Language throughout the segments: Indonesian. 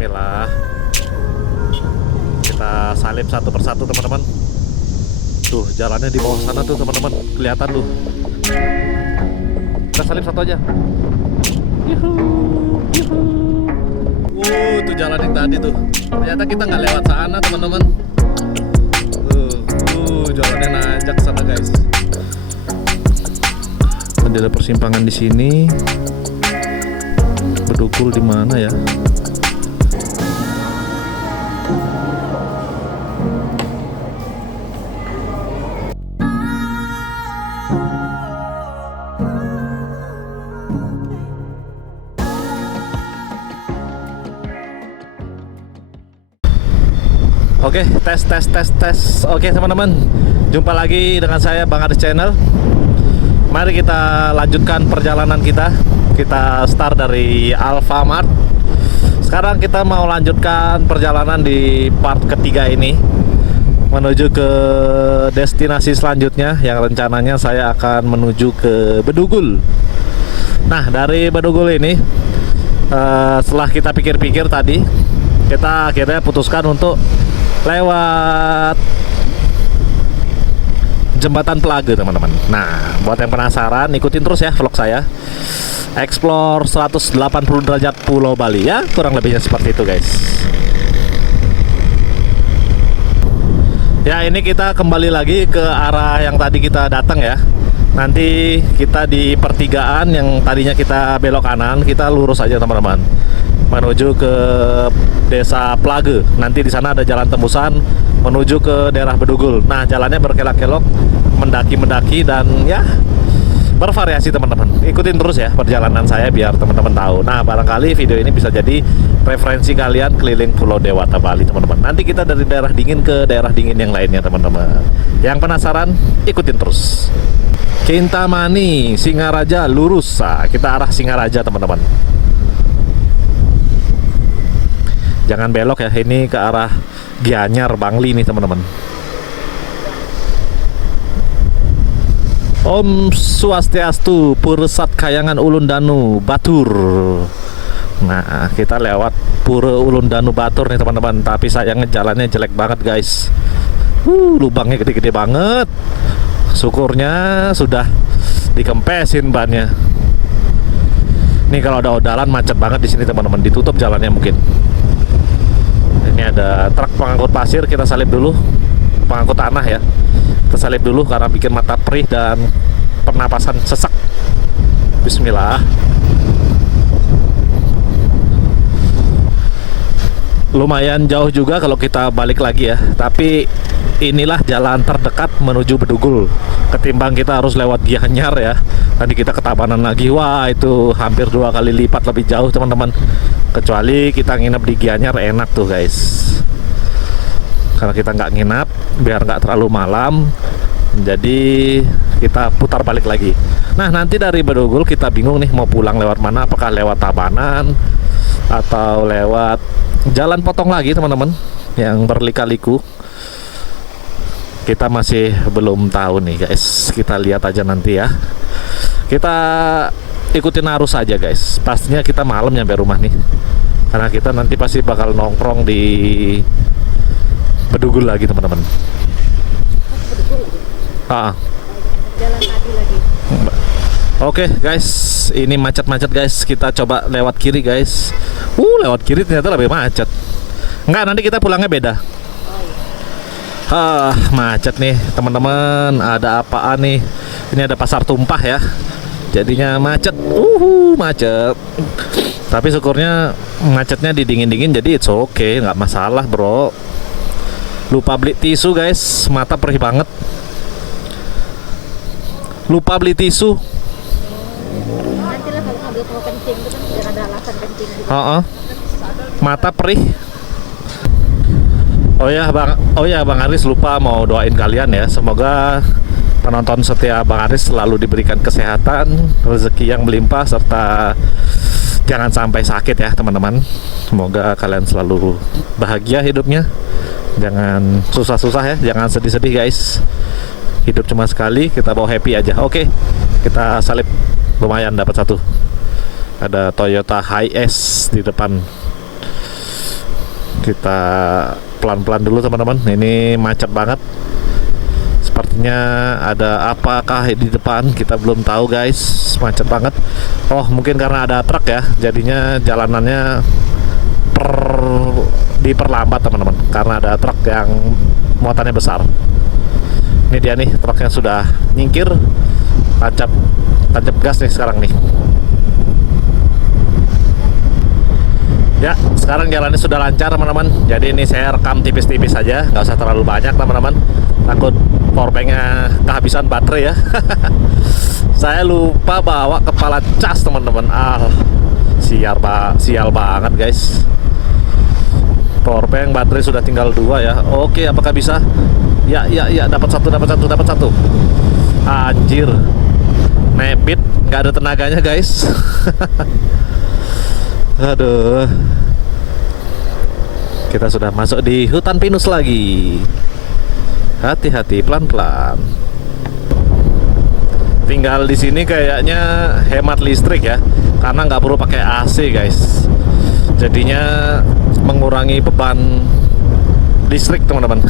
Bismillah. Kita salip satu persatu teman-teman. Tuh jalannya di bawah sana tuh teman-teman, kelihatan tuh. Kita salip satu aja. Yuhu, yuhu. Tuh jalan yang tadi tuh. Ternyata kita nggak lewat sana teman-teman. Jalannya nanjak sana guys. Ada persimpangan di sini. Bedugul di mana ya? Oke, tes. Oke teman-teman, jumpa lagi dengan saya Bang Aris Channel. Mari kita lanjutkan perjalanan kita. Kita start dari Alfamart. Sekarang kita mau lanjutkan perjalanan di part ketiga ini, menuju ke destinasi selanjutnya yang rencananya saya akan menuju ke Bedugul. Nah, dari Bedugul ini setelah kita pikir-pikir tadi, kita akhirnya putuskan untuk lewat Jembatan Pelage teman-teman. Nah, buat yang penasaran, ikutin terus ya vlog saya. Explore 180 derajat Pulau Bali ya, kurang lebihnya seperti itu guys. Ya, ini kita kembali lagi ke arah yang tadi kita datang ya. Nanti kita di pertigaan yang tadinya kita belok kanan, kita lurus aja teman-teman, menuju ke Desa Pelage. Nanti di sana ada jalan tembusan menuju ke daerah Bedugul. Nah, jalannya berkelok-kelok, mendaki-mendaki dan ya bervariasi teman-teman. Ikutin terus ya perjalanan saya biar teman-teman tahu. Nah, barangkali video ini bisa jadi referensi kalian keliling Pulau Dewata Bali teman-teman. Nanti kita dari daerah dingin ke daerah dingin yang lainnya teman-teman. Yang penasaran, ikutin terus. Kintamani, Singaraja lurus. Nah, kita arah Singaraja teman-teman. Jangan belok ya, ini ke arah Gianyar, Bangli nih teman-teman. Om Swastiastu, Puresat Kayangan Ulun Danu Batur. Nah, kita lewat Pura Ulun Danu Batur nih teman-teman. Tapi sayangnya jalannya jelek banget guys. Lubangnya gede-gede banget. Syukurnya sudah dikempesin bannya. Nih kalau ada odalan macet banget di sini teman-teman. Ditutup jalannya mungkin. Ini ada truk pengangkut pasir, kita salip dulu. Pengangkut tanah ya, kita salip dulu karena bikin mata perih dan pernapasan sesak. Bismillah. Lumayan jauh juga kalau kita balik lagi ya, tapi inilah jalan terdekat menuju Bedugul. Ketimbang kita harus lewat Gianyar ya, nanti kita ke Tabanan lagi. Wah, itu hampir 2 kali lipat lebih jauh teman-teman. Kecuali kita nginep di Gianyar, enak tuh guys. Karena kita nggak nginap, biar nggak terlalu malam, jadi kita putar balik lagi. Nah, nanti dari Bedugul kita bingung nih mau pulang lewat mana, apakah lewat Tabanan atau lewat jalan potong lagi teman-teman yang berlika-liku. Kita masih belum tahu nih guys, kita lihat aja nanti ya. Kita ikutin arus aja guys. Pastinya kita malam nyampe rumah nih, karena kita nanti pasti bakal nongkrong di Bedugul lagi teman-teman. Jalan tadi lagi. Oke guys, ini macet-macet guys. Kita coba lewat kiri guys. Lewat kiri ternyata lebih macet. Enggak, nanti kita pulangnya beda. Macet nih teman-teman. Ada apaan nih? Ini ada pasar tumpah ya. Jadinya macet. Macet. Tapi syukurnya macetnya di dingin-dingin, jadi it's okay, nggak masalah bro. Lupa beli tisu guys, mata perih banget. Lupa beli tisu. Nanti lah kalau habis mau kencing itu kan biar ada alasan kencing gitu. Mata perih. Oh ya Bang Aris lupa mau doain kalian ya. Semoga penonton setia Bang Aris selalu diberikan kesehatan, rezeki yang melimpah, serta jangan sampai sakit ya teman-teman. Semoga kalian selalu bahagia hidupnya. Jangan susah-susah ya, jangan sedih-sedih guys. Hidup cuma sekali, kita bawa happy aja. Oke, kita salip. Lumayan dapat satu. Ada Toyota Hiace di depan. Kita pelan-pelan dulu teman-teman. Ini macet banget. Sepertinya ada apakah di depan, kita belum tahu guys. Macet banget. Oh, mungkin karena ada truk ya, jadinya jalanannya diperlambat teman-teman, karena ada truk yang muatannya besar. Ini dia nih, truknya sudah nyingkir. Tancap gas nih sekarang nih. Ya, sekarang jalannya sudah lancar teman-teman. Jadi ini saya rekam tipis-tipis saja, nggak usah terlalu banyak teman-teman. Takut powerbanknya kehabisan baterai ya. Saya lupa bawa kepala cas teman-teman. Sial banget guys. Powerbank baterai sudah tinggal 2 ya. Oke, apakah bisa? Ya, dapat satu. Anjir, nebit, nggak ada tenaganya guys. Aduh, kita sudah masuk di hutan pinus lagi. Hati-hati, pelan-pelan. Tinggal di sini kayaknya hemat listrik ya, karena nggak perlu pakai AC guys. Jadinya mengurangi beban listrik teman-teman.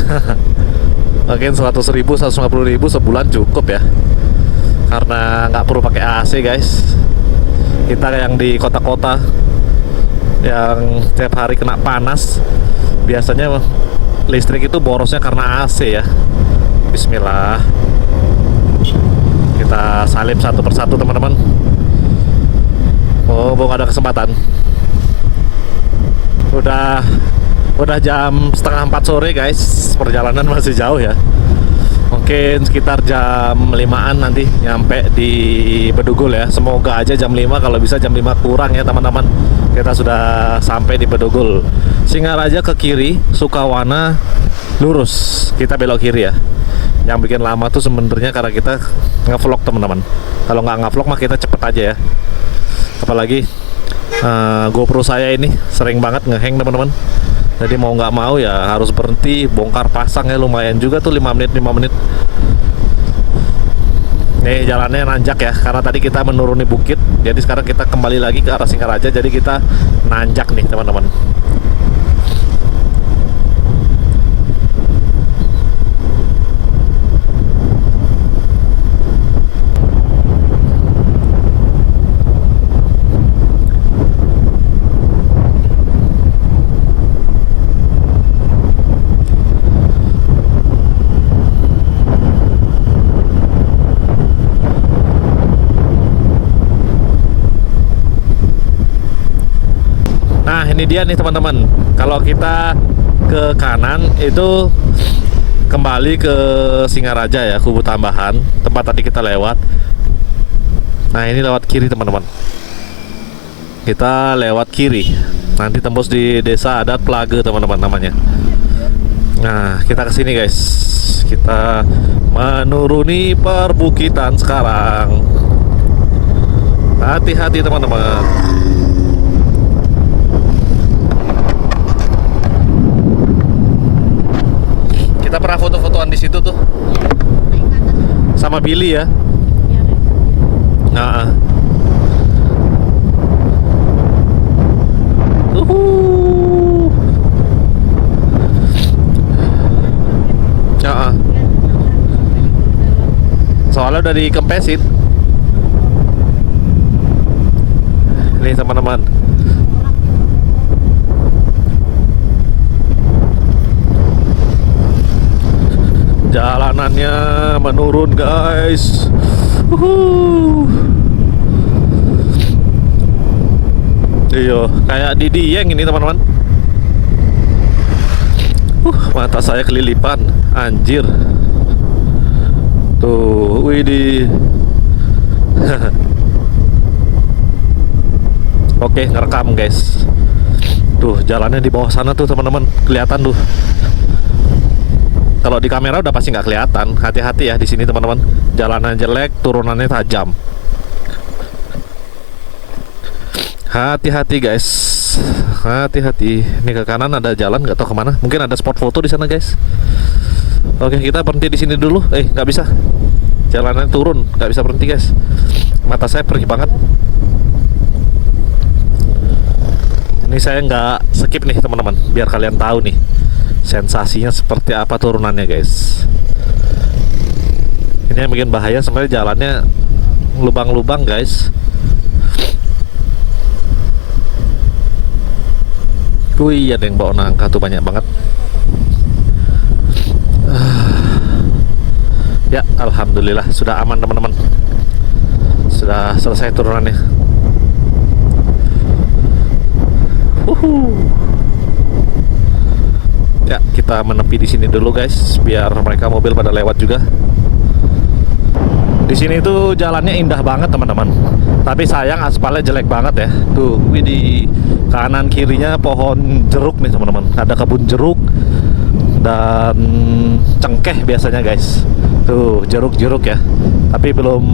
Mungkin 100.000, 150.000 sebulan cukup ya, karena nggak perlu pakai AC guys. Kita yang di kota-kota yang tiap hari kena panas, biasanya listrik itu borosnya karena AC ya. Bismillah, kita salip satu persatu teman-teman. Oh, belum ada kesempatan. Udah jam setengah 4 sore guys. Perjalanan masih jauh ya. Mungkin sekitar jam 5-an nanti nyampe di Bedugul ya. Semoga aja jam 5, kalau bisa jam 5 kurang ya teman-teman. Kita sudah sampai di Bedugul. Singaraja ke kiri, Sukawana lurus. Kita belok kiri ya. Yang bikin lama tuh sebenarnya karena kita nge-vlog teman-teman. Kalau nggak nge-vlog mah kita cepet aja ya. Apalagi GoPro saya ini sering banget ngehang teman-teman. Jadi mau nggak mau ya harus berhenti, bongkar pasang ya, lumayan juga tuh 5 menit. Nih jalannya nanjak ya, karena tadi kita menuruni bukit. Jadi sekarang kita kembali lagi ke arah Singaraja. Jadi kita nanjak nih teman-teman. Nah ini dia nih teman-teman. Kalau kita ke kanan itu kembali ke Singaraja ya, Kubu Tambahan, tempat tadi kita lewat. Nah ini lewat kiri teman-teman. Kita lewat kiri, nanti tembus di desa adat Plage teman-teman namanya. Nah kita kesini guys. Kita menuruni perbukitan sekarang. Hati-hati teman-teman. Kita pernah foto-fotoan di situ tuh sama Billy ya. Nah, ya, soalnya udah dikempesin. Nih teman-teman. Jalanannya menurun guys. Iya, kayak di Dieng ini teman-teman. Mata saya kelilipan, anjir. Tuh, widih. Oke, ngerekam guys. Tuh, jalannya di bawah sana tuh teman-teman, kelihatan tuh. Kalau di kamera udah pasti nggak kelihatan. Hati-hati ya di sini teman-teman. Jalanan jelek, turunannya tajam. Hati-hati guys. Hati-hati. Ini ke kanan ada jalan, nggak tahu kemana. Mungkin ada spot foto di sana guys. Oke, kita berhenti di sini dulu. Nggak bisa. Jalannya turun, nggak bisa berhenti guys. Mata saya perih banget. Ini saya nggak skip nih teman-teman, biar kalian tahu nih sensasinya seperti apa turunannya guys. Ini yang bikin bahaya sebenarnya, jalannya lubang-lubang guys. Wih, ada yang bawa nangka tuh banyak banget. Ya, alhamdulillah sudah aman teman-teman. Sudah selesai turunannya. Ya, kita menepi di sini dulu guys, biar mereka mobil pada lewat juga. Di sini tuh jalannya indah banget teman-teman. Tapi sayang aspalnya jelek banget ya. Tuh, wih, di kanan kirinya pohon jeruk nih teman-teman. Ada kebun jeruk dan cengkeh biasanya guys. Tuh, jeruk-jeruk ya. Tapi belum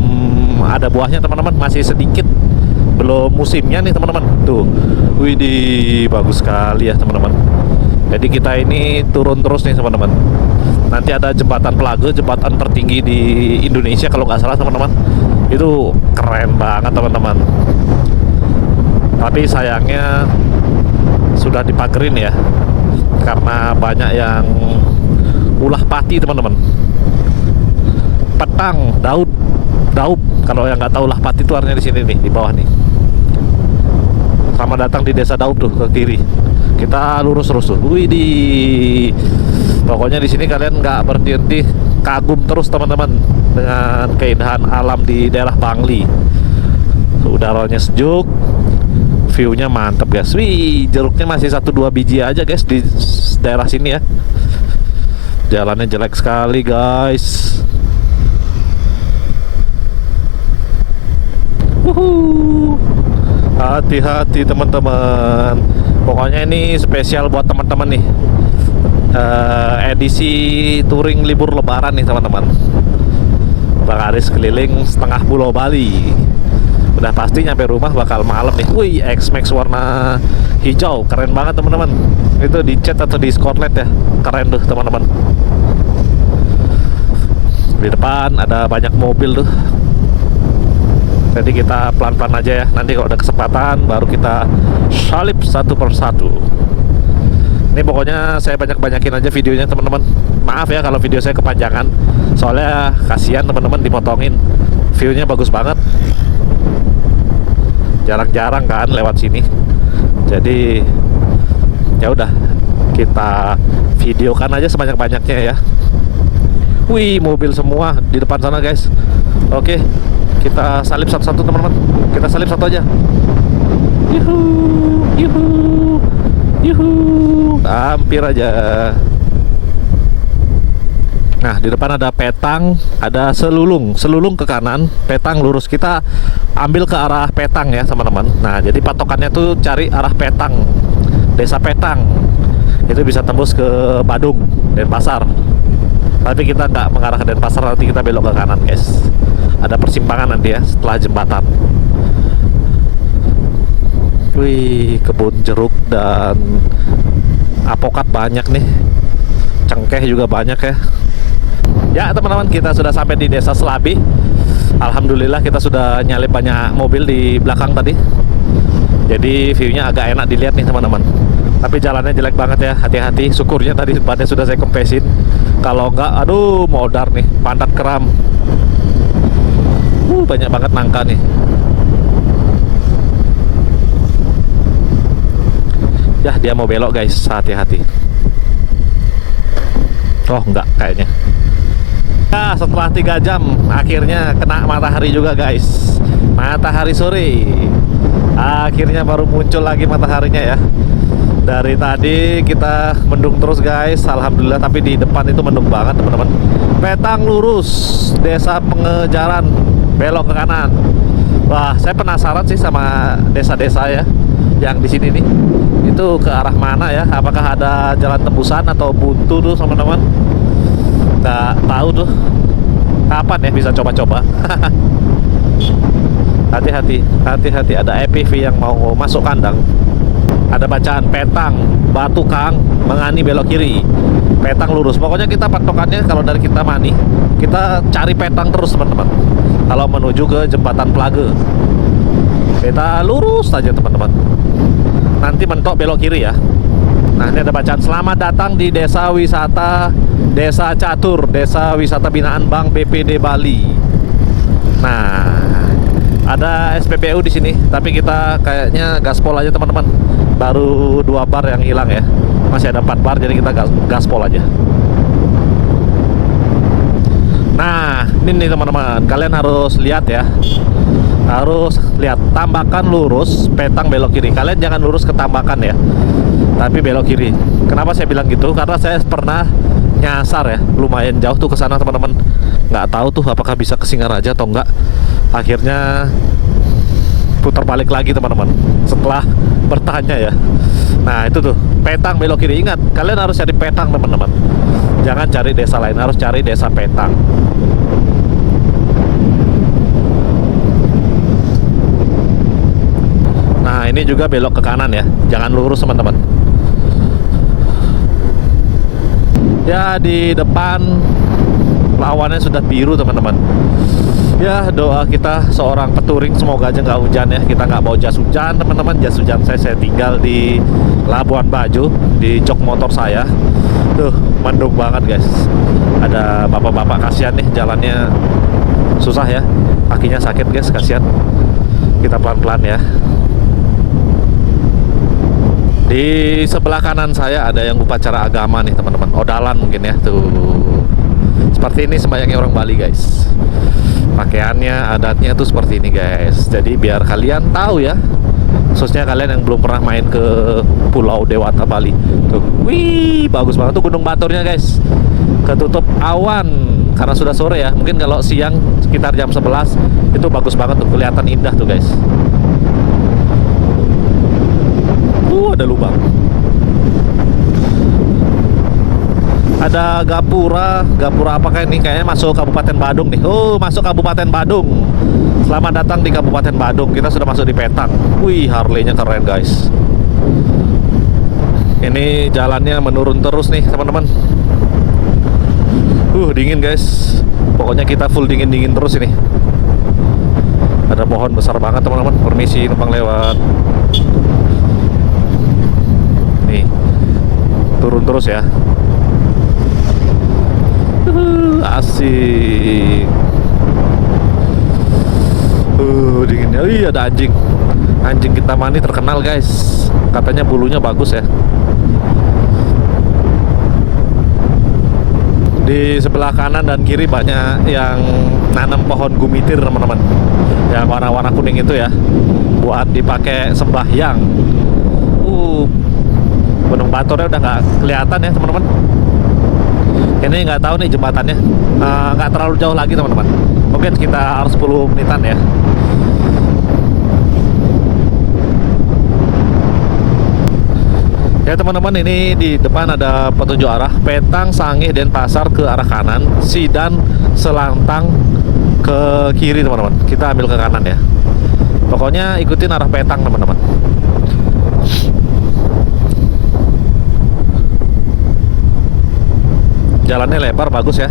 ada buahnya teman-teman, masih sedikit. Belum musimnya nih teman-teman. Tuh, widih, bagus sekali ya teman-teman. Jadi kita ini turun terus nih teman-teman. Nanti ada jembatan Pelage, jembatan tertinggi di Indonesia kalau nggak salah teman-teman. Itu keren banget teman-teman. Tapi sayangnya sudah dipagerin ya, karena banyak yang ulah pati teman-teman. Petang, daud. Kalau yang nggak tahu ulah pati itu artinya di sini nih, di bawah nih. Selamat datang di Desa Daud tuh ke kiri. Kita lurus terus tuh. Widih. Pokoknya di sini kalian nggak berhenti, kagum terus teman-teman dengan keindahan alam di daerah Bangli. Udaranya sejuk, view-nya mantap guys. Wih, jeruknya masih 1-2 biji aja guys di daerah sini ya. Jalannya jelek sekali guys. Hati-hati teman-teman. Pokoknya ini spesial buat teman-teman nih. Edisi touring libur lebaran nih teman-teman. Bang Aris keliling setengah pulau Bali. Udah pasti nyampe rumah bakal malam nih. Wih, X-Max warna hijau, keren banget teman-teman. Itu di chat atau di Scarlett ya, keren tuh teman-teman. Di depan ada banyak mobil tuh. Jadi kita pelan-pelan aja ya. Nanti kalau ada kesempatan baru kita salip satu persatu. Ini pokoknya saya banyak-banyakin aja videonya teman-teman. Maaf ya kalau video saya kepanjangan. Soalnya kasihan teman-teman dimotongin. View-nya bagus banget. Jarang-jarang kan lewat sini. Jadi ya udah, kita videokan aja sebanyak-banyaknya ya. Wih, mobil semua di depan sana guys. Oke, kita salip satu-satu teman-teman. Kita salip satu aja. Yuhu, yuhu, yuhu. Hampir aja. Nah, di depan ada Petang, ada Selulung ke kanan, Petang lurus. Kita ambil ke arah Petang ya teman-teman. Nah, jadi patokannya tuh cari arah Petang, Desa Petang. Itu bisa tembus ke Badung, Denpasar. Tapi kita nggak mengarah ke Denpasar, nanti kita belok ke kanan guys. Ada persimpangan nanti ya setelah jembatan. Wih, kebun jeruk dan apokat banyak nih. Cengkeh juga banyak ya. Ya teman-teman, kita sudah sampai di Desa Selabi. Alhamdulillah kita sudah nyalip banyak mobil di belakang tadi. Jadi view-nya agak enak dilihat nih teman-teman. Tapi jalannya jelek banget ya, hati-hati. Syukurnya tadi bannya sudah saya kempesin. Kalau enggak, aduh modar nih, pantat kram. Banyak banget nangka nih. Ya, dia mau belok guys, hati-hati. Oh enggak kayaknya. Nah, setelah 3 jam akhirnya kena matahari juga guys. Matahari sore. Akhirnya baru muncul lagi mataharinya ya. Dari tadi kita mendung terus guys, alhamdulillah. Tapi di depan itu mendung banget teman-teman. Petang lurus, Desa Pengejaran, belok ke kanan. Wah, saya penasaran sih sama desa-desa ya yang di sini nih. Itu ke arah mana ya? Apakah ada jalan tembusan atau buntu tuh teman-teman? Nggak tahu tuh. Kapan ya bisa coba-coba? Hati-hati, hati-hati, ada EPV yang mau masuk kandang. Ada bacaan Petang, Batu Kang, Mengani belok kiri. Petang lurus. Pokoknya kita patokannya kalau dari kita Mani, kita cari Petang terus teman-teman. Kalau menuju ke jembatan Pelage, kita lurus saja teman-teman. nanti mentok belok kiri ya. Nah, ini ada bacaan selamat datang di Desa Wisata Desa Catur, Desa Wisata Binaan Bank BPD Bali. Nah, ada SPBU di sini, tapi kita kayaknya gaspol aja teman-teman. Baru 2 bar yang hilang ya. Masih ada 4 bar, jadi kita gaspol aja. Nah, ini nih teman-teman, kalian harus lihat ya. Harus lihat Tambakan lurus, Petang belok kiri. Kalian jangan lurus ke Tambakan ya, tapi belok kiri. Kenapa saya bilang gitu? Karena saya pernah nyasar ya, lumayan jauh tuh ke sana teman-teman. Nggak tahu tuh apakah bisa ke Singaraja atau enggak. Akhirnya putar balik lagi teman-teman setelah bertanya ya. Nah, itu tuh Petang belok kiri. Ingat, kalian harus cari Petang teman-teman. Jangan cari desa lain, harus cari desa Petang. Nah, ini juga belok ke kanan ya. Jangan lurus teman-teman. Ya, di depan lawannya sudah biru teman-teman. Ya, doa kita seorang peturing semoga aja nggak hujan ya. Kita nggak mau jas hujan teman-teman. Jas hujan saya tinggal di Labuan Bajo, di jok motor saya. Tuh, mendung banget guys. Ada bapak-bapak, kasihan nih jalannya susah ya. Kakinya sakit guys, kasihan. Kita pelan-pelan ya. Di sebelah kanan saya ada yang upacara agama nih teman-teman. Odalan mungkin ya. Tuh, seperti ini sembahyangnya orang Bali guys. Pakaiannya, adatnya tuh seperti ini guys. Jadi biar kalian tahu ya, khususnya kalian yang belum pernah main ke Pulau Dewata Bali. Tuh, wih, bagus banget tuh Gunung Baturnya guys. Ketutup awan karena sudah sore ya. Mungkin kalau siang sekitar jam 11 itu bagus banget tuh, kelihatan indah tuh guys. Ada lubang. Ada gapura. Gapura apakah ini? Kayaknya masuk Kabupaten Badung nih. Oh, masuk Kabupaten Badung. Selamat datang di Kabupaten Badung. Kita sudah masuk di Petang. Wih, Harley-nya keren guys. Ini jalannya menurun terus nih teman-teman. Dingin guys. Pokoknya kita full dingin-dingin terus ini. Ada pohon besar banget teman-teman. Permisi, numpang lewat. Nih, turun terus ya. Asik. Dinginnya. Iya, ada anjing. Anjing Kintamani terkenal guys. Katanya bulunya bagus ya. Di sebelah kanan dan kiri banyak yang nanam pohon gumitir teman-teman. Yang warna-warna kuning itu ya, buat dipakai sembahyang. Gunung Baturnya udah nggak kelihatan ya teman-teman. Ini nggak tahu nih jembatannya, nggak terlalu jauh lagi teman-teman. Mungkin sekitar 10 menitan ya. Ya teman-teman, ini di depan ada petunjuk arah Petang, Sangih, Denpasar ke arah kanan, Sidan, Selantang ke kiri teman-teman. Kita ambil ke kanan ya. Pokoknya ikutin arah Petang teman-teman. Jalannya lebar, bagus ya.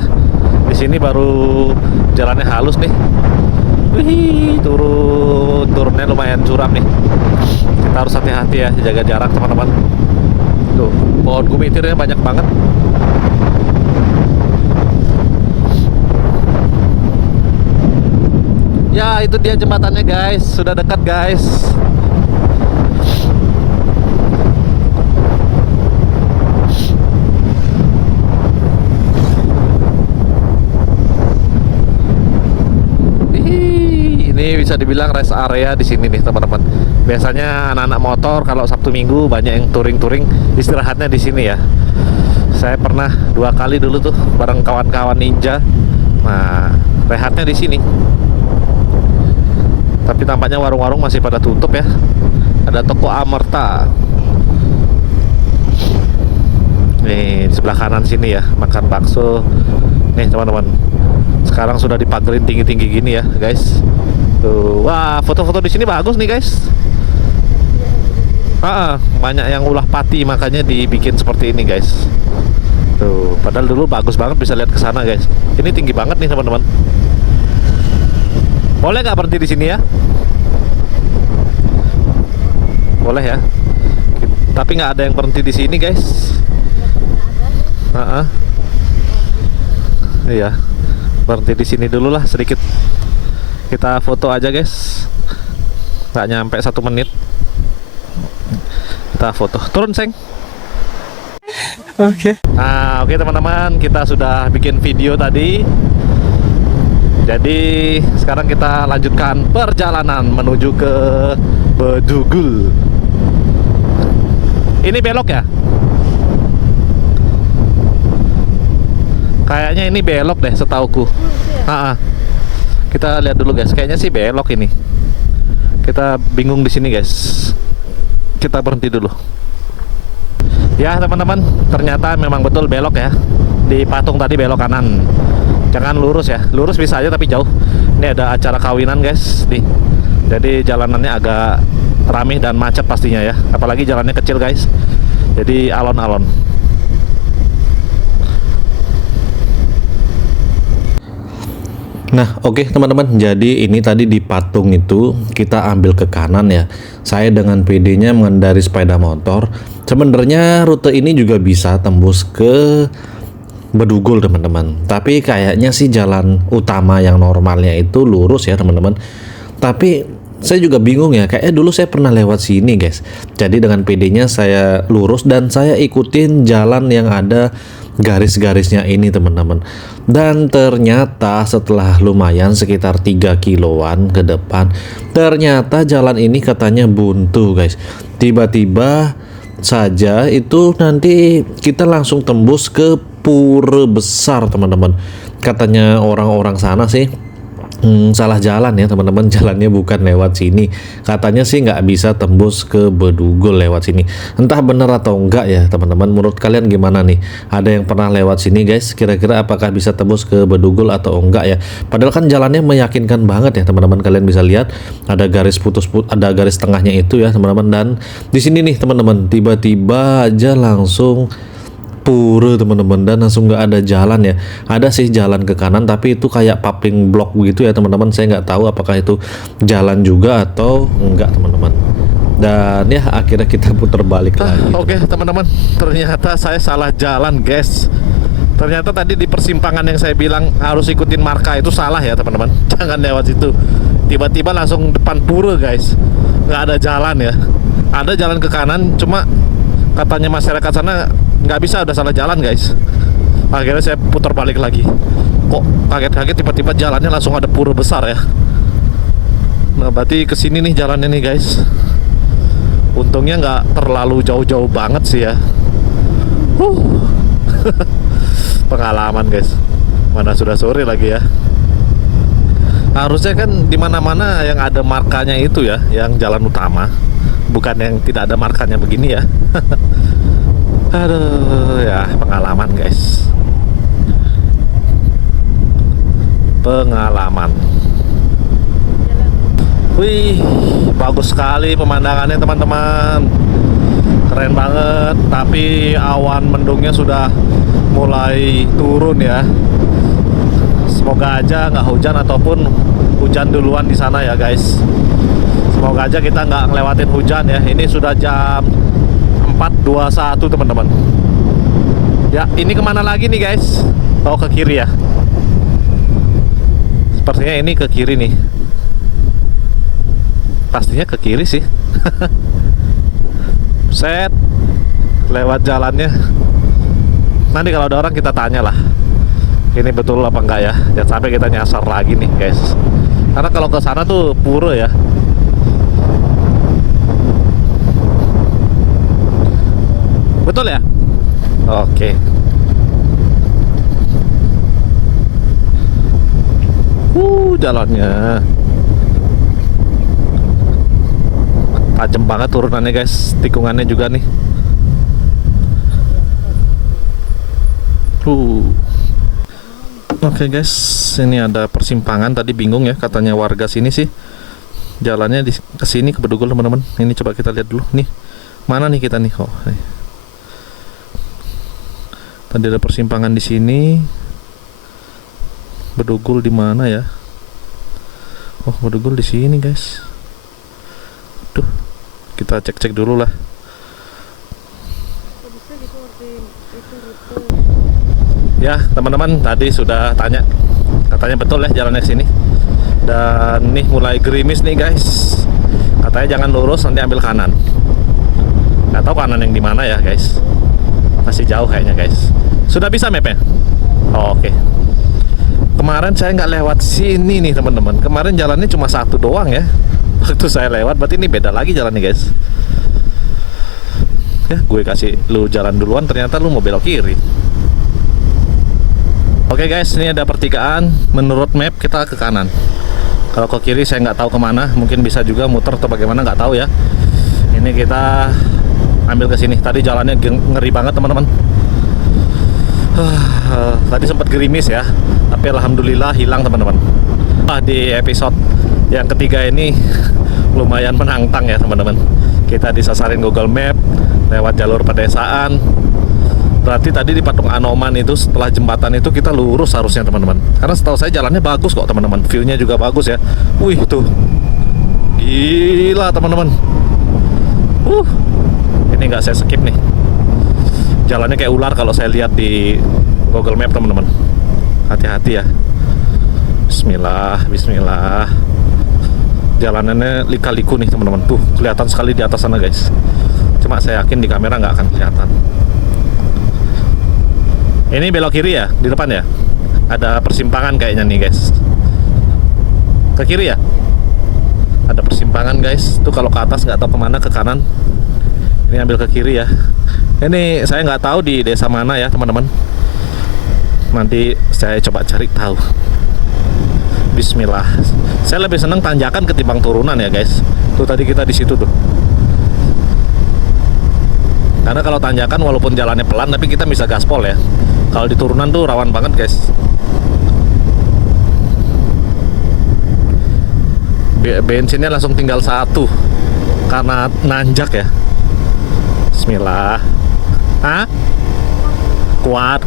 Di sini baru jalannya halus nih. Wih, turunnya lumayan curam nih. Kita harus hati-hati ya, jaga jarak teman-teman. Tuh, pohon gumitirnya banyak banget. Ya, itu dia jembatannya guys. Sudah dekat guys. Ini bisa dibilang rest area di sini nih teman-teman. Biasanya anak-anak motor kalau Sabtu Minggu banyak yang touring-touring, istirahatnya di sini ya. Saya pernah 2 kali dulu tuh bareng kawan-kawan ninja. Nah, rehatnya di sini. Tapi tampaknya warung-warung masih pada tutup ya. Ada toko Amerta. Nih di sebelah kanan sini ya, makan bakso. Nih teman-teman, sekarang sudah dipagerin tinggi-tinggi gini ya guys. Tuh, wah, foto-foto di sini bagus nih guys. Banyak yang ulah pati, makanya dibikin seperti ini guys. Tuh, padahal dulu bagus banget, bisa lihat ke sana guys. Ini tinggi banget nih teman-teman. Boleh nggak berhenti di sini ya? Boleh ya. Tapi nggak ada yang berhenti di sini, guys. Iya, berhenti di sini dulu lah sedikit. Kita foto aja, guys. Nggak nyampe 1 menit. Kita foto. Turun, Seng. Oke. Nah, oke teman-teman, kita sudah bikin video tadi. Jadi sekarang kita lanjutkan perjalanan menuju ke Bedugul. Ini belok ya? Kayaknya ini belok deh setauku. Kita lihat dulu, guys. Kayaknya sih belok ini. Kita bingung di sini, guys. Kita berhenti dulu. Ya teman-teman, ternyata memang betul belok ya. Di patung tadi belok kanan. Jangan lurus ya. Lurus bisa aja tapi jauh. Ini ada acara kawinan, guys. Nih. Jadi jalanannya agak ramai dan macet pastinya ya. Apalagi jalannya kecil, guys. Jadi alon-alon. Nah, oke teman-teman. Jadi ini tadi di patung itu kita ambil ke kanan ya. Saya dengan PD-nya mengendari sepeda motor. Sebenarnya rute ini juga bisa tembus ke Bedugul, teman-teman. Tapi kayaknya sih jalan utama yang normalnya itu lurus ya, teman-teman. Tapi saya juga bingung ya. Kayaknya dulu saya pernah lewat sini, guys. Jadi dengan PD-nya saya lurus dan saya ikutin jalan yang ada garis-garisnya ini, teman-teman. Dan ternyata setelah lumayan sekitar 3 kiloan ke depan, ternyata jalan ini katanya buntu, guys. Tiba-tiba saja itu nanti kita langsung tembus ke Pura Besar, teman-teman. Katanya orang-orang sana sih salah jalan ya, teman-teman. Jalannya bukan lewat sini. Katanya sih nggak bisa tembus ke Bedugul lewat sini. Entah benar atau enggak ya, teman-teman. Menurut kalian gimana nih? Ada yang pernah lewat sini, guys? Kira-kira apakah bisa tembus ke Bedugul atau enggak ya? Padahal kan jalannya meyakinkan banget ya, teman-teman. Kalian bisa lihat ada garis ada garis tengahnya itu ya, teman-teman. Dan di sini nih, teman-teman, tiba-tiba aja langsung pura, teman-teman, dan langsung nggak ada jalan ya. Ada sih jalan ke kanan tapi itu kayak paving block begitu ya, teman-teman. Saya nggak tahu apakah itu jalan juga atau enggak, teman-teman. Dan ya akhirnya kita putar balik lagi. Oke teman-teman, ternyata saya salah jalan, guys. Ternyata tadi di persimpangan yang saya bilang harus ikutin marka itu salah ya, teman-teman. Jangan lewat situ. Tiba-tiba langsung depan pura, guys. Nggak ada jalan ya. Ada jalan ke kanan, cuma katanya masyarakat sana nggak bisa, udah salah jalan, guys. Akhirnya saya putar balik lagi. Kok kaget-kaget tiba-tiba jalannya langsung ada Pura Besar ya. Nah berarti kesini nih jalannya nih, guys. Untungnya nggak terlalu jauh-jauh banget sih ya. Pengalaman, guys. Mana sudah sore lagi ya. Harusnya kan di mana-mana yang ada markanya itu ya, yang jalan utama. Bukan yang tidak ada markanya begini ya. Aduh ya, pengalaman, guys. Pengalaman. Wih, bagus sekali pemandangannya, teman-teman. Keren banget. Tapi awan mendungnya sudah mulai turun ya. Semoga aja nggak hujan ataupun hujan duluan di sana ya, guys. Semoga aja kita nggak ngelewatin hujan ya. Ini sudah jam 4.21, teman-teman. Ya, ini kemana lagi nih, guys? Oh, ke kiri ya. Sepertinya ini ke kiri nih. Pastinya ke kiri sih. Set. Lewat jalannya. Nanti kalau ada orang kita tanya lah. Ini betul apa enggak ya? Jangan sampai kita nyasar lagi nih, guys. Karena kalau ke sana tuh pura ya. Betul ya? Oke. Jalannya tajam banget turunannya, guys. Tikungannya juga nih. Oke, guys, ini ada persimpangan. Tadi bingung ya, katanya warga sini sih jalannya di kesini ke Bedugul, teman-teman. Ini coba kita lihat dulu nih. Mana nih kita nih? Oh, nih. Tadi ada persimpangan di sini. Bedugul di mana ya? Oh, Bedugul di sini, guys. Tuh, kita cek-cek dulu lah. itu rute. Ya teman-teman, tadi sudah tanya, katanya betul ya jalannya ke sini. Dan nih mulai gerimis nih guys. Katanya jangan lurus, nanti ambil kanan. Nggak tahu kanan yang di mana ya guys. Masih jauh kayaknya guys. Sudah bisa mapnya? Oh, oke. Kemarin saya nggak lewat sini nih teman-teman. Kemarin jalannya cuma satu doang ya. Waktu saya lewat, berarti ini beda lagi jalannya guys. Ya, gue kasih lu jalan duluan, ternyata lu mau belok kiri. Oke guys, ini ada pertigaan. Menurut map kita ke kanan. Kalau ke kiri saya nggak tahu kemana. Mungkin bisa juga muter atau bagaimana, nggak tahu ya. Ini kita ambil ke sini. Tadi jalannya ngeri banget teman-teman. Tadi sempat gerimis ya, tapi alhamdulillah hilang teman-teman. Di episode yang ketiga ini lumayan menantang ya teman-teman. Kita disasarin Google Map lewat jalur pedesaan. Berarti tadi di Patung Anoman itu setelah jembatan itu kita lurus harusnya teman-teman. Karena setahu saya jalannya bagus kok teman-teman. View-nya juga bagus ya. Wih tuh, gila teman-teman. Ini nggak saya skip nih. Jalannya kayak ular kalau saya lihat di Google Map teman-teman. Hati-hati ya. Bismillah, bismillah. Jalanannya lika-liku nih teman-teman. Tuh, kelihatan sekali di atas sana guys. Cuma saya yakin di kamera nggak akan kelihatan. Ini belok kiri ya, di depan ya. Ada persimpangan kayaknya nih guys. Ke kiri ya? Ada persimpangan guys. Tuh kalau ke atas nggak tahu kemana, ke kanan. Ini ambil ke kiri ya. Ini saya nggak tahu di desa mana ya teman-teman. Nanti saya coba cari tahu. Bismillah. Saya lebih senang tanjakan ketimbang turunan ya guys. Tuh tadi kita di situ tuh. Karena kalau tanjakan walaupun jalannya pelan tapi kita bisa gaspol ya. Kalau di turunan tuh rawan banget guys. Bensinnya langsung tinggal satu karena nanjak ya. Bismillah. Hah? Kuat.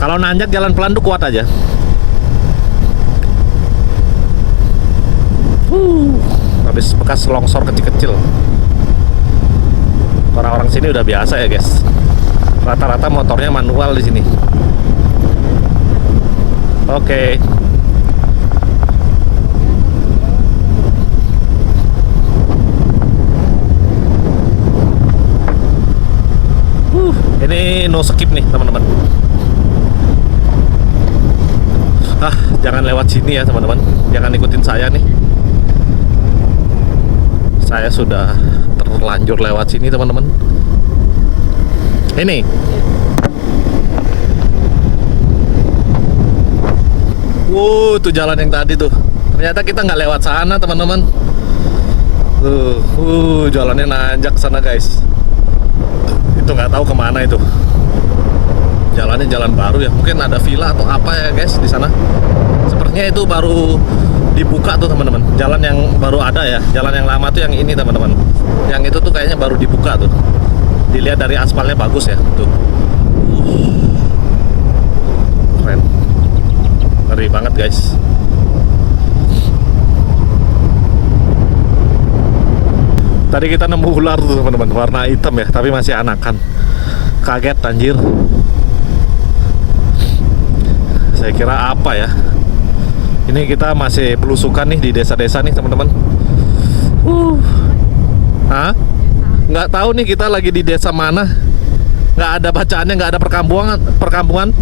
Kalau nanjak jalan pelan tuh kuat aja. Habis bekas longsor kecil-kecil. Orang-orang sini udah biasa ya guys. Rata-rata motornya manual di sini. Oke. Ini no skip nih teman-teman. Jangan lewat sini ya teman-teman. Jangan ikutin saya nih. Saya sudah terlanjur lewat sini teman-teman. Ini. Tuh jalan yang tadi tuh. Ternyata kita nggak lewat sana teman-teman. Jalannya nanjak sana guys. Itu nggak tahu kemana itu. Jalannya jalan baru ya. Mungkin ada villa atau apa ya guys di sana. Sepertinya itu baru dibuka tuh teman-teman. Jalan yang baru ada ya. Jalan yang lama tuh yang ini teman-teman. Yang itu tuh kayaknya baru dibuka tuh. Dilihat dari aspalnya bagus ya. Tuh. Keren. Ngeri banget guys. Tadi kita nemu ular tuh teman-teman. Warna hitam ya. Tapi masih anakan. Kaget anjir. Saya kira apa ya. Ini kita masih belusukan nih di desa-desa nih teman-teman. Nggak tahu nih kita lagi di desa mana. Nggak ada bacaannya, nggak ada perkampungan.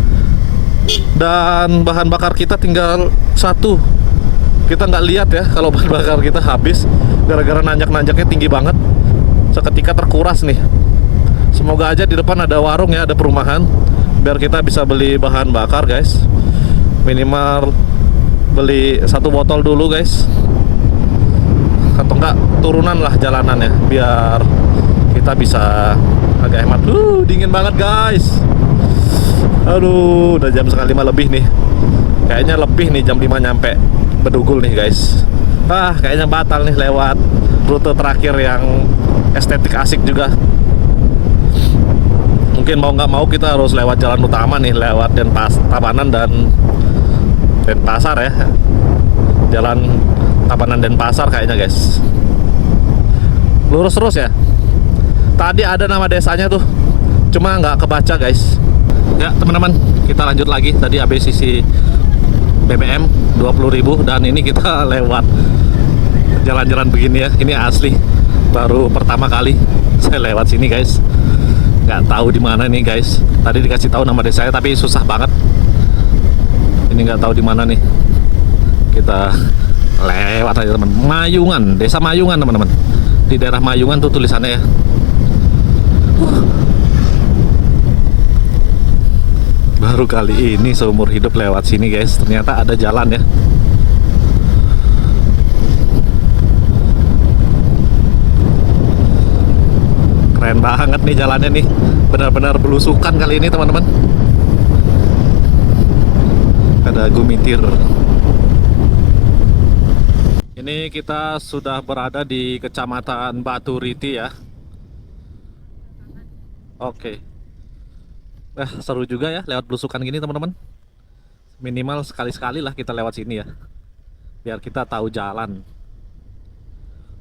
Dan bahan bakar kita tinggal satu. Kita nggak lihat ya kalau bahan bakar kita habis gara-gara nanjak-nanjaknya tinggi banget. Seketika terkuras nih. Semoga aja di depan ada warung ya, ada perumahan, biar kita bisa beli bahan bakar guys. Minimal beli 1 botol dulu guys, atau enggak turunan lah jalanannya biar kita bisa agak hemat. Dingin banget guys. Aduh, udah jam 1:05 lebih nih. Kayaknya lebih nih jam 5 nyampe Bedugul nih guys. Kayaknya batal nih lewat rute terakhir yang estetik asik juga. Mungkin mau nggak mau kita harus lewat jalan utama nih, lewat Tabanan dan Denpasar ya. Jalan Tabanan Denpasar kayaknya guys. Lurus terus ya. Tadi ada nama desanya tuh, cuma nggak kebaca guys. Ya teman-teman, kita lanjut lagi. Tadi habis isi BBM 20.000 dan ini kita lewat jalan-jalan begini ya. Ini asli baru pertama kali saya lewat sini guys. Nggak tahu di mana nih guys. Tadi dikasih tahu nama desanya tapi susah banget. Ini nggak tahu di mana nih. Kita lewat aja teman. Mayungan, desa Mayungan teman-teman. Di daerah Mayungan tuh tulisannya ya. Baru kali ini seumur hidup lewat sini guys. Ternyata ada jalan ya. Keren banget nih jalannya nih. Benar-benar belusukan kali ini teman-teman. Ada gumitir. Ini kita sudah berada di Kecamatan Batu Riti ya. Oke. Seru juga ya lewat belusukan gini teman-teman. Minimal sekali-sekali lah kita lewat sini ya. Biar kita tahu jalan.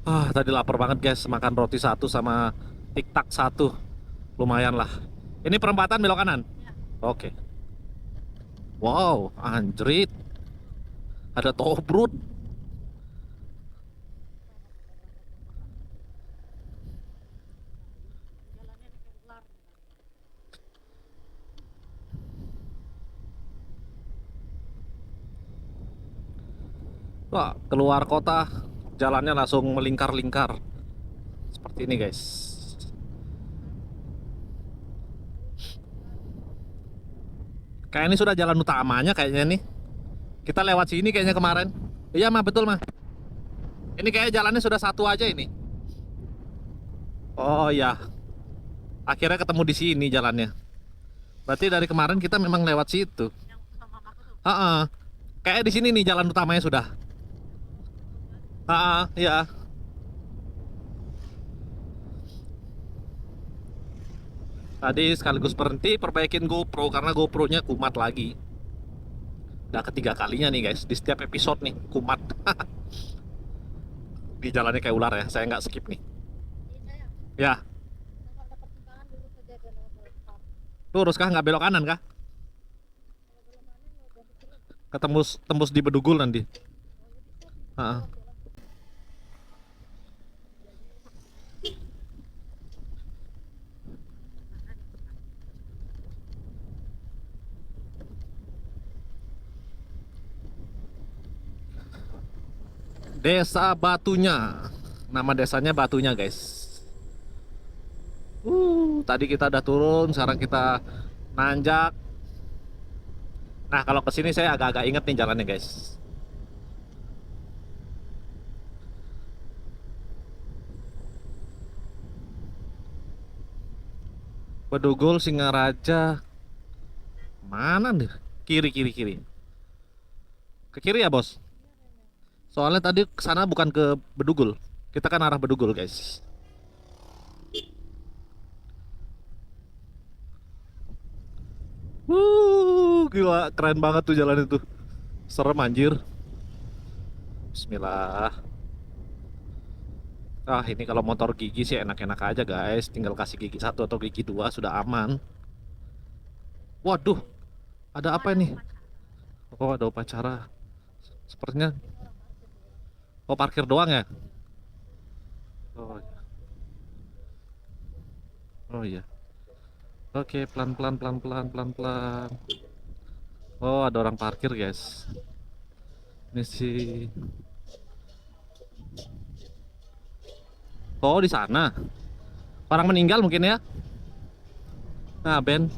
Tadi lapar banget guys. Makan roti satu sama tiktak satu. Lumayan lah. Ini perempatan belok kanan? Oke. Wow, anjrit. Ada tobrut. Wah, keluar kota jalannya langsung melingkar-lingkar. Seperti ini guys. Kayak ini sudah jalan utamanya kayaknya nih. Kita lewat sini kayaknya kemarin. Iya mah, betul mah. Ini kayak jalannya sudah satu aja ini. Oh iya. Akhirnya ketemu di sini jalannya. Berarti dari kemarin kita memang lewat situ. Kayak di sini nih jalan utamanya sudah. Ya. Tadi sekaligus berhenti perbaikin GoPro karena GoPro-nya kumat lagi. Udah ketiga kalinya nih guys di setiap episode nih kumat. Di jalannya kayak ular ya, saya nggak skip nih. Ya. Lurus kah? Nggak belok kanan kah? Tembus di Bedugul nanti. Desa Batunya. Nama desanya Batunya guys. Tadi kita udah turun, sekarang kita nanjak. Nah, kalau kesini saya agak-agak inget nih jalannya guys. Bedugul, Singaraja. Mana nih? Kiri, kiri, kiri. Ke kiri ya bos? Soalnya tadi ke sana bukan ke Bedugul. Kita kan arah Bedugul guys. Gila, keren banget tuh jalan itu. Serem anjir. Bismillah. Ini kalau motor gigi sih enak-enak aja guys. Tinggal kasih gigi satu atau gigi dua sudah aman. Waduh, ada apa ini? Oh, ada upacara. Sepertinya. Oh, parkir doang ya? Oh, iya. Oh iya. Oke, pelan-pelan, pelan-pelan, pelan-pelan. Oh, ada orang parkir guys. Ini sih. Oh, di sana. Orang meninggal mungkin ya? Nah, Ben.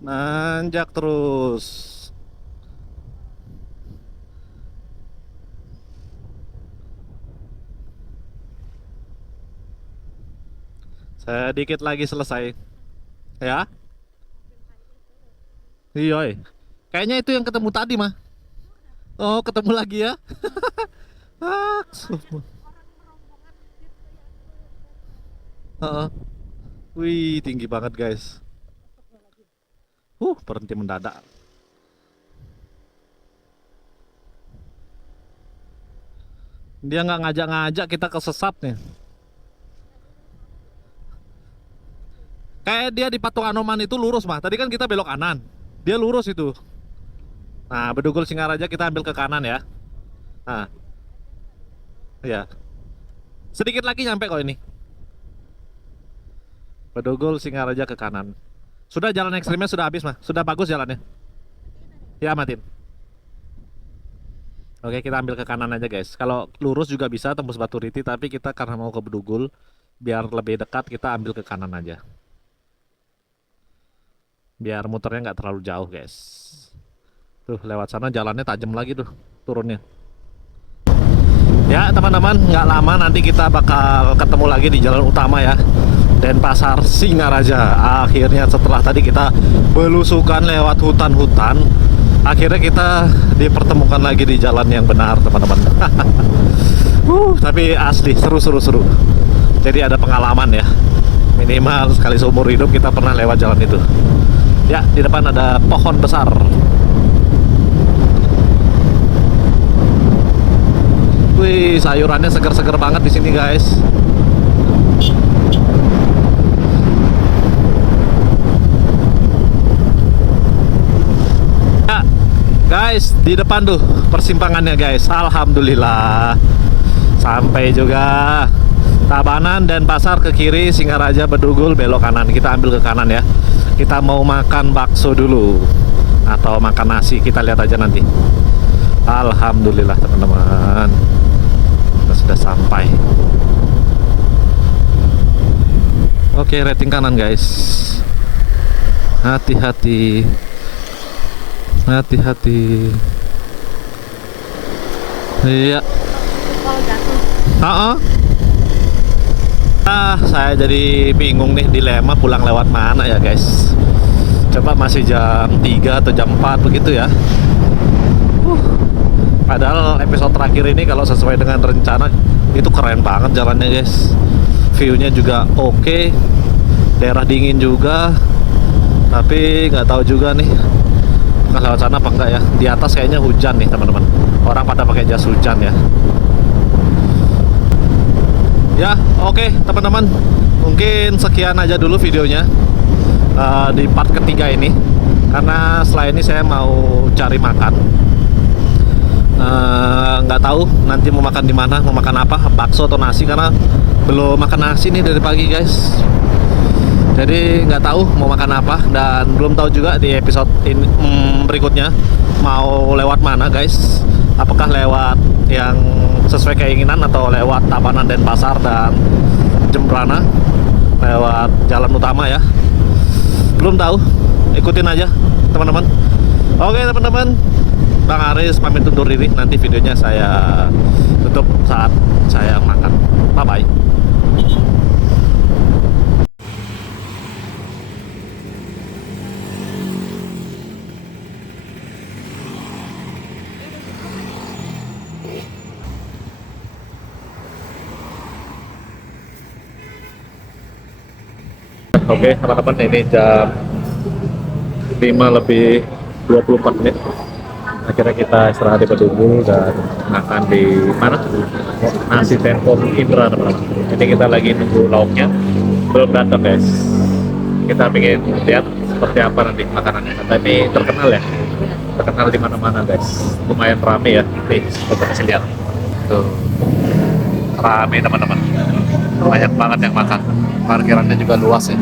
Nanjak terus. Sedikit lagi selesai. Ya. Iya, kayaknya itu yang ketemu tadi mah. Oh, ketemu lagi ya. Ah, semua. Heeh. Wih, tinggi banget guys. Berhenti mendadak. Dia nggak ngajak-ngajak, kita kesesat nih. Kayak dia di patung Anoman itu lurus mah. Tadi kan kita belok kanan. Dia lurus itu. Nah, Bedugul Singaraja kita ambil ke kanan ya. Nah, ya. Sedikit lagi nyampe kok ini. Bedugul Singaraja ke kanan. Sudah, jalan ekstrimnya sudah habis mah. Sudah bagus jalannya. Ya, matiin. Oke, kita ambil ke kanan aja guys. Kalau lurus juga bisa tembus Batu Riti, tapi kita karena mau ke Bedugul, biar lebih dekat kita ambil ke kanan aja. Biar muternya nggak terlalu jauh guys. Tuh, lewat sana jalannya tajam lagi tuh turunnya. Ya teman-teman, nggak lama nanti kita bakal ketemu lagi di jalan utama ya, Denpasar Singaraja. Akhirnya setelah tadi kita belusukan lewat hutan-hutan, akhirnya kita dipertemukan lagi di jalan yang benar teman-teman. Tapi asli seru. Jadi ada pengalaman ya, minimal sekali seumur hidup kita pernah lewat jalan itu. Ya, di depan ada pohon besar. Wih, sayurannya seger-seger banget di sini, guys. Ya, guys, di depan tuh persimpangannya, guys. Alhamdulillah. Sampai juga. Tabanan dan pasar ke kiri, Singaraja Bedugul belok kanan. Kita ambil ke kanan ya. Kita mau makan bakso dulu atau makan nasi, kita lihat aja nanti. Alhamdulillah teman-teman, kita sudah sampai. Oke, rating kanan guys. Hati-hati. Iya. Saya jadi bingung nih, dilema pulang lewat mana ya guys. Coba masih jam 3 atau jam 4 begitu ya. Padahal episode terakhir ini kalau sesuai dengan rencana itu keren banget jalannya guys. View-nya juga oke. Daerah dingin juga. Tapi nggak tahu juga nih akan lewat sana apa enggak ya. Di atas kayaknya hujan nih teman-teman. Orang pada pakai jas hujan ya. Ya, oke teman-teman. Mungkin sekian aja dulu videonya di part ketiga ini. Karena setelah ini saya mau cari makan. Nggak tahu nanti mau makan di mana, mau makan apa, bakso atau nasi, karena belum makan nasi nih dari pagi guys. Jadi nggak tahu mau makan apa, dan belum tahu juga di episode ini, berikutnya mau lewat mana guys. Apakah lewat yang sesuai keinginan atau lewat Tabanan Denpasar dan Jembrana, lewat jalan utama ya. Belum tahu, ikutin aja teman-teman. Oke teman-teman, Bang Aris pamit undur diri. Nanti videonya saya tutup saat saya makan. Bye bye. Oke teman-teman, ini jam 5:24. Akhirnya kita istirahat di Bedugul dan makan di mana? Nasi Tempong Indra teman-teman. Ini kita lagi nunggu lauknya, belum datang guys. Kita pengen lihat seperti apa nanti makanannya. Karena ini terkenal ya, terkenal di mana-mana guys. Lumayan rame ya. Nih, kita kasih lihat. Tuh, rame teman-teman. Banyak banget yang makan. Parkirannya juga luas ya.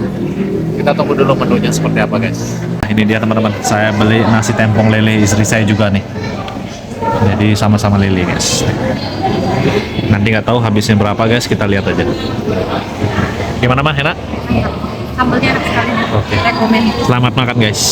Kita tunggu dulu menunya seperti apa guys. Nah, ini dia teman-teman, saya beli nasi tempong lele istri saya juga nih. Jadi sama-sama lele guys. Nanti nggak tahu habisnya berapa guys, kita lihat aja. Gimana mah, enak? Sambalnya enak sekali. Oke. Rekomen. Selamat makan guys.